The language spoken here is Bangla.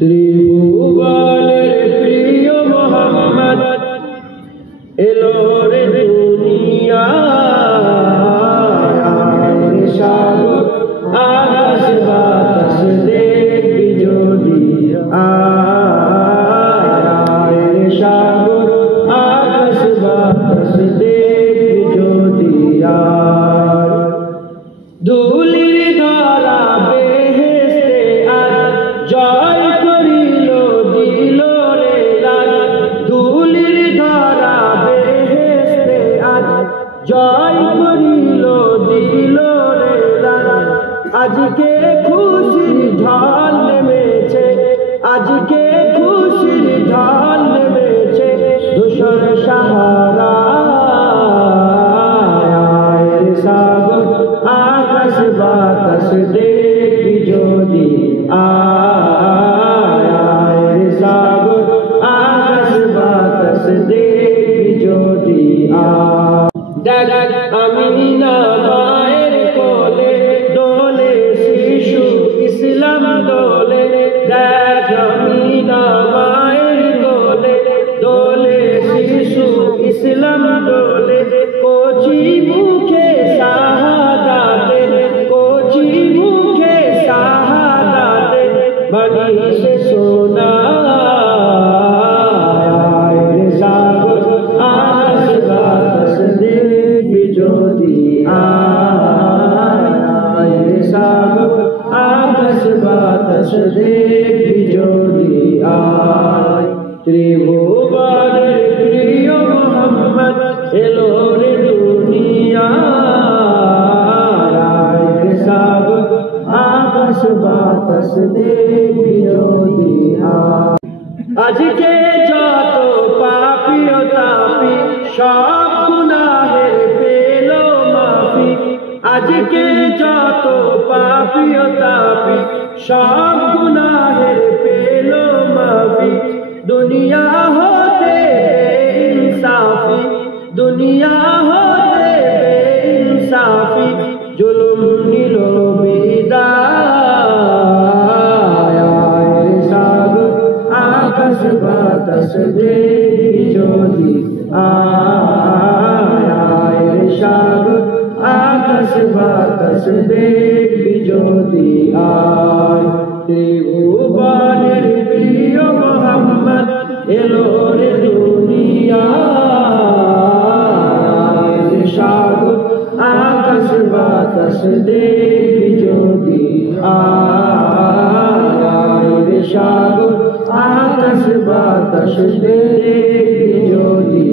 ত্রিভুবনের প্রিয় মোহাম্মদ এলো রে দুনিয়ায়, সাগর আকাশ বাতাস দেখবি যদি আয়, সাগর আকাশ বাতাস দেখবি যদি আয়। ধুলির ধরা বেহেশতে আজ জয় করিল দিল রে লাল, ধুলির ধরা বেহেশতে আজ জয় করিল দিল রে লাল। আজকে খুশির ঢল নেমেছে, আজকে খুশির ঢল নেমেছে ধূসর সাহারায়, সাগর আকাশ বাতাস দেখবি যদি আয়, সাগর আকাশ বাতাস দেখবি যদি আয়। দেখ আমিনা মায়ের কোলে দোলে শিশু ইসলাম দোলে, দেখ আমিনা মায়ের কোলে দোলে শিশু ইসলাম দোলে। কচি মুখে শাহাদাতে, কচি মুখে শাহাদাতে বানিয়েছে সোনা, সাগর আকাশ বাতাস দেখবি যদি আয়, সাগর আকাশ বাতাস দেখবি যদি আয়। ত্রিভুবনের প্রিয় মোহাম্মদ এলো রে দুনিয়ায়, সাগর আকাশ বাতাস দেখবি যদি আয়। আজকে যত পাপী ও তাপী সব গুনাহের পেল মাফি, আজকে যত পাপী ও তাপী সব গুনাহের পেল মাফি। দুনিয়া হতে ইনসাফি, দুনিয়া হতে ইনসাফি জুলুম নিল বিদায়, সাগর আকাশ বাতাস দেখবি যদি আয়, সাগর আকাশ বাতাস দেখবি যদি আয়। ত্রিভুবনের প্রিয় মোহাম্মদ এলো রে দুনিয়ায়, সাগর আকাশ বাতাস দেখবি যদি আয়, সাগর আকাশ বাতাস দেখবি যদি